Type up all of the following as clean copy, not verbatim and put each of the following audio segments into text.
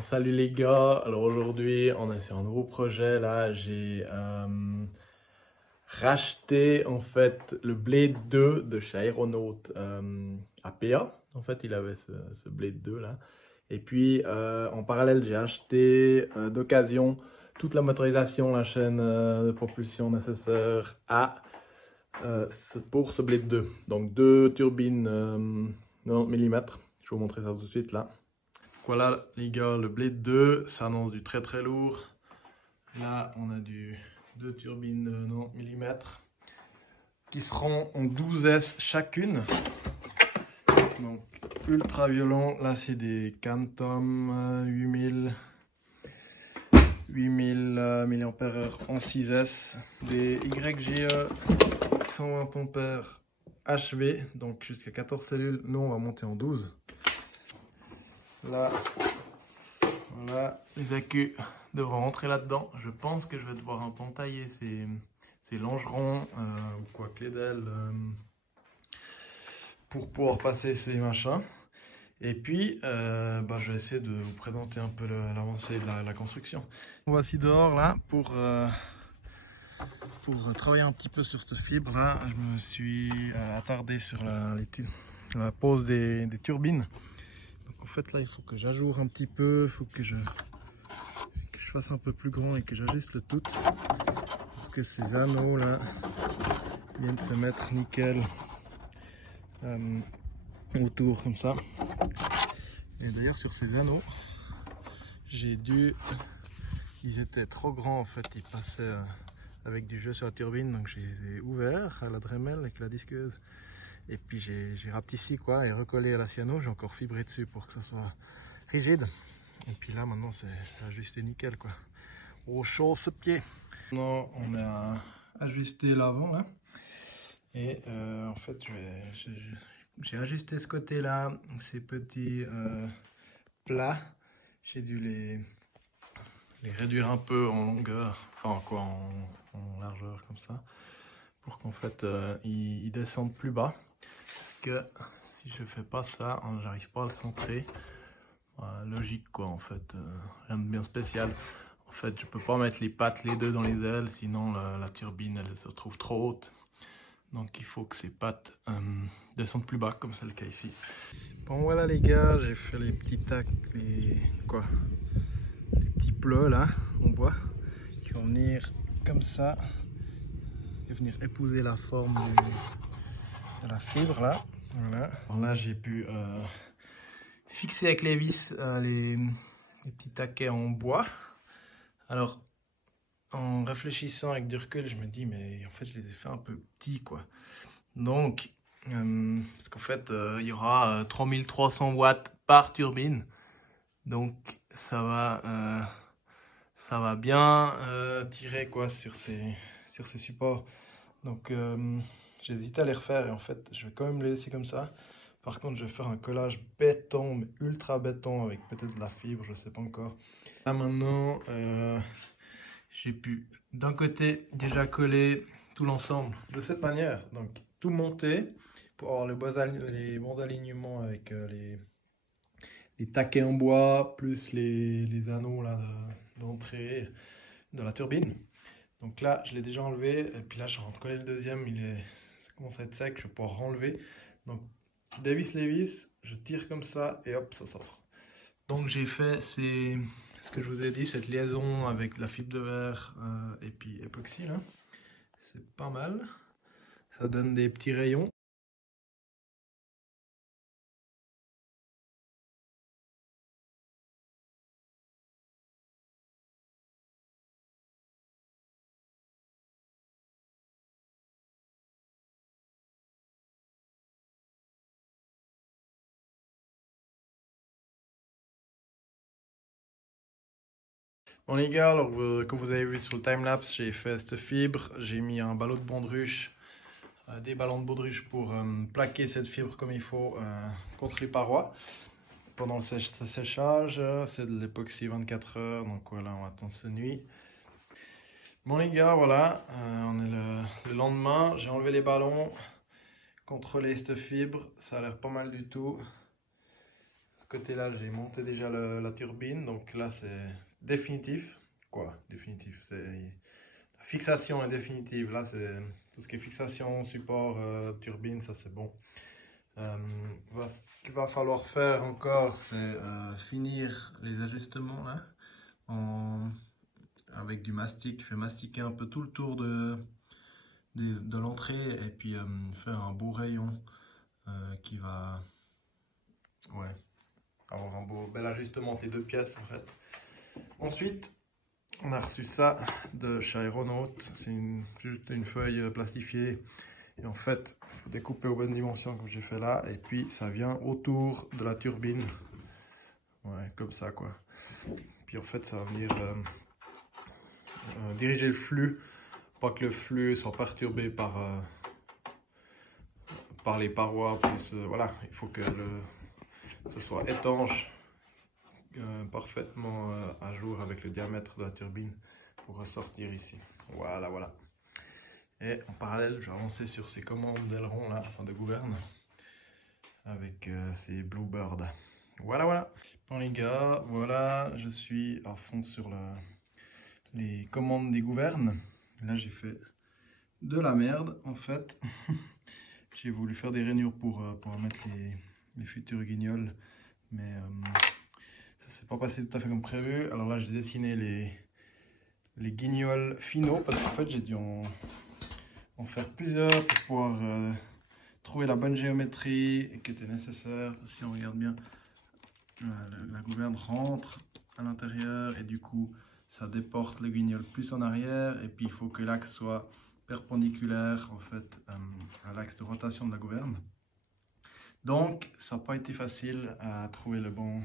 Bon, salut les gars, alors aujourd'hui on est sur un nouveau projet là, j'ai racheté en fait le Blade 2 de chez Aeronaut APA, en fait il avait ce Blade 2 là, et puis en parallèle j'ai acheté d'occasion toute la motorisation, la chaîne de propulsion nécessaire pour ce Blade 2, donc deux turbines 90 mm, je vais vous montrer ça tout de suite là. Voilà les gars, le Blade 2, ça annonce du très très lourd. Là, on a deux turbines de 90 mm qui seront en 12S chacune. Donc ultra violent. Là, c'est des Cantom 8000 mAh en 6S. Des YGE 120 ampères HV, donc jusqu'à 14 cellules. Nous, on va monter en 12. Là, voilà, les accus devront rentrer là-dedans. Je pense que je vais devoir un peu entailler ces longerons ou quoi que les d'ailes pour pouvoir passer ces machins. Et puis, je vais essayer de vous présenter un peu l'avancée de la construction. Voici dehors là pour travailler un petit peu sur cette fibre là. Je me suis attardé sur la pose des turbines. Donc, en fait là, il faut que j'ajoute un petit peu, il faut que je fasse un peu plus grand et que j'ajuste le tout pour que ces anneaux là viennent se mettre nickel autour comme ça. Et d'ailleurs sur ces anneaux ils étaient trop grands en fait, ils passaient avec du jeu sur la turbine, donc je les ai ouverts à la Dremel avec la disqueuse et puis j'ai rapetissé quoi et recollé à la cyano, j'ai encore fibré dessus pour que ça soit rigide. Et puis là maintenant c'est ajusté nickel quoi, au chaud ce pied. Maintenant on a ajusté l'avant là et en fait j'ai ajusté ce côté là, ces petits plats, j'ai dû les réduire un peu en longueur, enfin quoi en largeur comme ça, pour qu'en fait ils descendent plus bas, parce que si je fais pas ça, j'arrive pas à le centrer. Logique quoi en fait, rien de bien spécial. En fait je peux pas mettre les pattes les deux dans les ailes, sinon la turbine elle se trouve trop haute. Donc il faut que ces pattes descendent plus bas, comme c'est le cas ici. Bon voilà les gars, j'ai fait les petits tacs, les petits plots là en bois qui vont venir comme ça et venir épouser la forme de la fibre là. Voilà. Alors là j'ai pu fixer avec les vis les petits taquets en bois. Alors en réfléchissant avec du recul, je me dis mais en fait je les ai fait un peu petits quoi. Donc parce qu'en fait il y aura 3300 watts par turbine, donc ça va bien tirer quoi sur ces supports. Donc j'hésite à les refaire et en fait je vais quand même les laisser comme ça. Par contre je vais faire un collage béton, mais ultra béton, avec peut-être de la fibre, je sais pas encore. Là maintenant j'ai pu d'un côté déjà coller tout l'ensemble de cette manière, donc tout monter pour avoir les bons alignements avec les taquets en bois plus les anneaux là d'entrée de la turbine. Donc là je l'ai déjà enlevé et puis là je rentre coller le deuxième, ça commence à être sec, je vais pouvoir renlever. Donc je dévisse les vis, je tire comme ça et hop ça sort. Donc j'ai fait ce que je vous ai dit, cette liaison avec la fibre de verre et puis époxy là. C'est pas mal, ça donne des petits rayons. Bon les gars, alors comme vous avez vu sur le timelapse, j'ai fait cette fibre, j'ai mis un ballot de baudruche, des ballons de baudruche pour plaquer cette fibre comme il faut contre les parois. Pendant le séchage, c'est de l'époxy 24 heures, donc voilà, on attend cette nuit. Bon les gars, voilà, on est le lendemain, j'ai enlevé les ballons, contrôlé cette fibre, ça a l'air pas mal du tout. côté-là, j'ai monté déjà la turbine, donc là c'est définitif. Quoi, définitif? La fixation est définitive. Là, c'est tout ce qui est fixation, support, turbine, ça c'est bon. Ce qu'il va falloir faire encore, c'est finir les ajustements là, avec du mastic. Je vais mastiquer un peu tout le tour de l'entrée et puis faire un beau rayon qui va avoir un bel ajustement entre les deux pièces en fait. Ensuite, on a reçu ça de chez Aeronaut. C'est juste une feuille plastifiée. Et en fait, il faut découper aux bonnes dimensions comme j'ai fait là. Et puis, ça vient autour de la turbine. Ouais, comme ça quoi. Puis en fait, ça va venir diriger le flux. Pas que le flux soit perturbé par les parois. Voilà, il faut que ce soit étanche. Parfaitement à jour avec le diamètre de la turbine pour ressortir ici. Voilà. Et en parallèle, je vais avancer sur ces commandes d'aileron là, enfin de gouverne, avec ces Bluebird. Voilà. Bon les gars, voilà, je suis à fond sur les commandes des gouvernes. Là j'ai fait de la merde en fait. J'ai voulu faire des rainures pour mettre les futurs guignols, mais c'est pas passé tout à fait comme prévu. Alors là, j'ai dessiné les guignols finaux parce qu'en fait, j'ai dû en faire plusieurs pour pouvoir trouver la bonne géométrie qui était nécessaire. Si on regarde bien, la gouverne rentre à l'intérieur et du coup, ça déporte le guignol plus en arrière. Et puis, il faut que l'axe soit perpendiculaire en fait à l'axe de rotation de la gouverne. Donc, ça n'a pas été facile à trouver le bon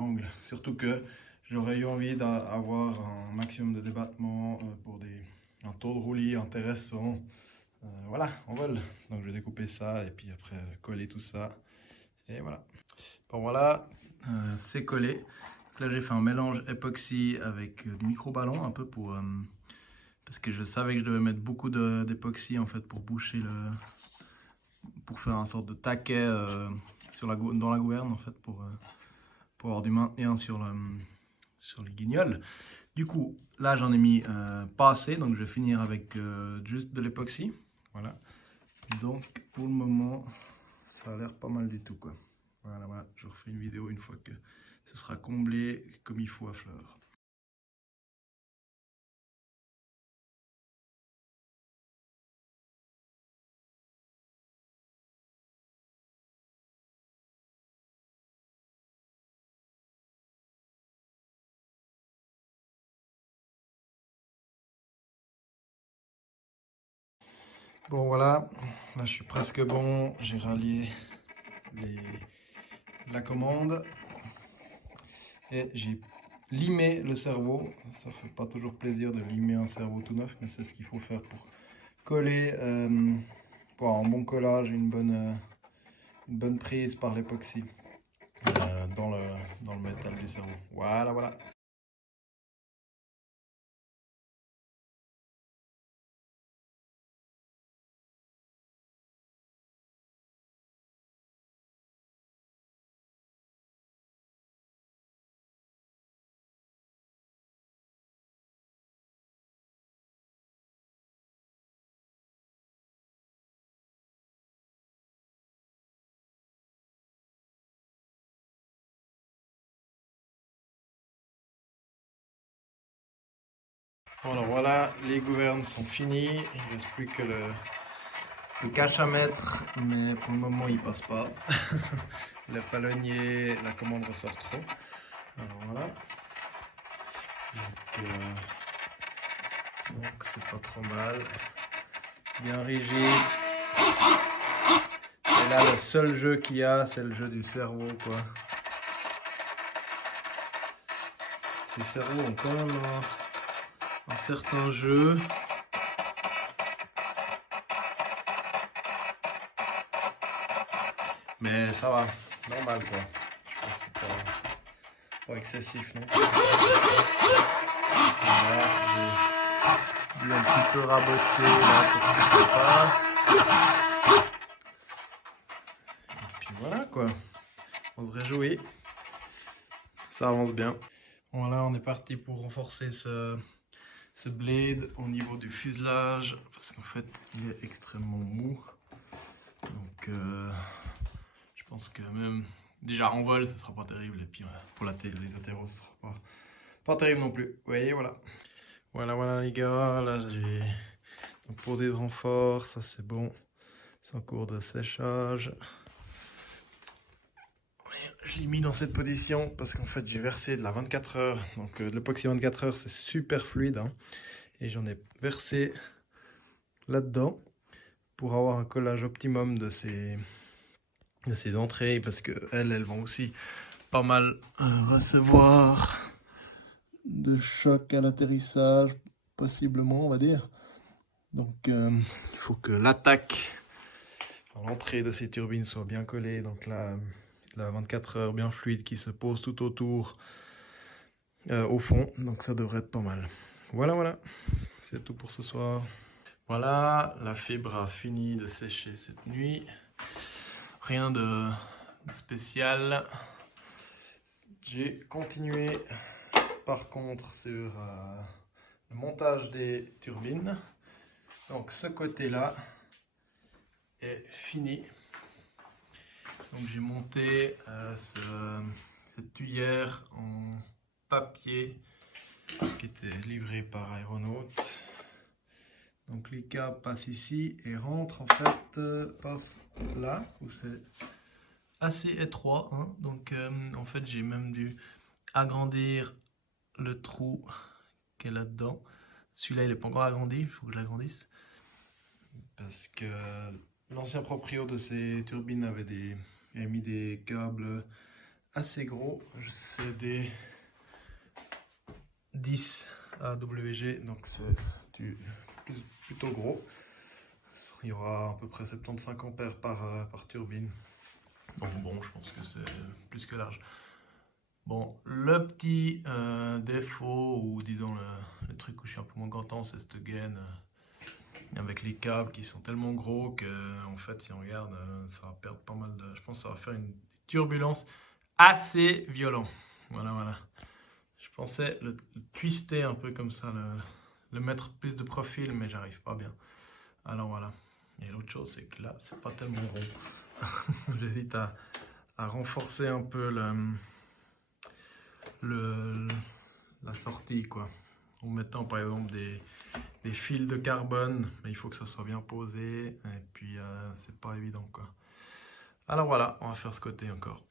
angle, surtout que j'aurais eu envie d'avoir un maximum de débattement pour un taux de roulis intéressant, voilà, en vol. Donc je vais découper ça et puis après coller tout ça et voilà. Bon voilà, c'est collé. Donc là j'ai fait un mélange époxy avec du micro-ballon un peu parce que je savais que je devais mettre beaucoup d'époxy en fait pour boucher pour faire une sorte de taquet dans la gouverne en fait pour avoir du maintien sur les guignols. Du coup, là j'en ai mis pas assez, donc je vais finir avec juste de l'époxy. Voilà. Donc pour le moment, ça a l'air pas mal du tout quoi. Voilà. Je refais une vidéo une fois que ce sera comblé comme il faut à fleur. Bon voilà, là je suis presque bon, j'ai rallié la commande et j'ai limé le cerveau. Ça fait pas toujours plaisir de limer un cerveau tout neuf, mais c'est ce qu'il faut faire pour coller, pour avoir un bon collage, une bonne prise par l'époxy dans le métal du cerveau. Voilà. Bon, alors voilà, les gouvernes sont finies, il ne reste plus que le cache à mettre, mais pour le moment il passe pas. Le palonnier, la commande ressort trop. Alors voilà. Donc c'est pas trop mal. Bien rigide. Et là le seul jeu qu'il y a, c'est le jeu du cerveau quoi. Ces cerveaux ont quand même un certain jeu. Mais ça va, normal quoi. Je pense que c'est pas excessif non plus. Voilà, j'ai dû un petit peu raboter là pour que ça passe. Et puis voilà quoi. On se réjouit. Ça avance bien. Voilà, on est parti pour renforcer ce blade au niveau du fuselage parce qu'en fait il est extrêmement mou. Donc je pense que même déjà en vol ce sera pas terrible et puis pour les latéraux ce sera pas terrible non plus. Vous voyez, voilà. Voilà les gars, là j'ai posé des renforts, ça c'est bon. C'est en cours de séchage. Je l'ai mis dans cette position parce qu'en fait j'ai versé de la 24 heures. Donc de l'époxy 24 heures c'est super fluide. Hein, et j'en ai versé là-dedans pour avoir un collage optimum de ces entrées. Parce que elles vont aussi pas mal recevoir de choc à l'atterrissage. Possiblement on va dire. Donc il faut que l'attaque, l'entrée de ces turbines soit bien collée. Donc là... la 24 heures bien fluide qui se pose tout autour au fond, donc ça devrait être pas mal. Voilà, c'est tout pour ce soir. Voilà, la fibre a fini de sécher cette nuit. Rien de spécial. J'ai continué par contre sur le montage des turbines. Donc ce côté-là est fini. Donc j'ai monté cette tuyère en papier qui était livrée par Aéronautes. Donc les câbles passent ici et rentrent en fait, passe là où c'est assez étroit. Hein. Donc en fait j'ai même dû agrandir le trou qui est là-dedans. Celui-là il n'est pas encore agrandi, il faut que je l'agrandisse. Parce que l'ancien proprio de ces turbines avait mis des câbles assez gros. C'est des 10 AWG, donc c'est plutôt gros. Il y aura à peu près 75 ampères par turbine. Donc bon, je pense que c'est plus que large. Bon, le petit défaut, ou disons le truc où je suis un peu moins content, c'est cette gaine avec les câbles qui sont tellement gros que en fait si on regarde ça va perdre pas mal de... Je pense que ça va faire une turbulence assez violente. Voilà. Je pensais le twister un peu comme ça, le mettre plus de profil, mais j'arrive pas bien. Alors voilà. Et l'autre chose c'est que là c'est pas tellement rond. J'hésite à renforcer un peu la sortie quoi. En mettant par exemple des fils de carbone, mais il faut que ça soit bien posé et puis c'est pas évident quoi. Alors voilà, on va faire ce côté encore.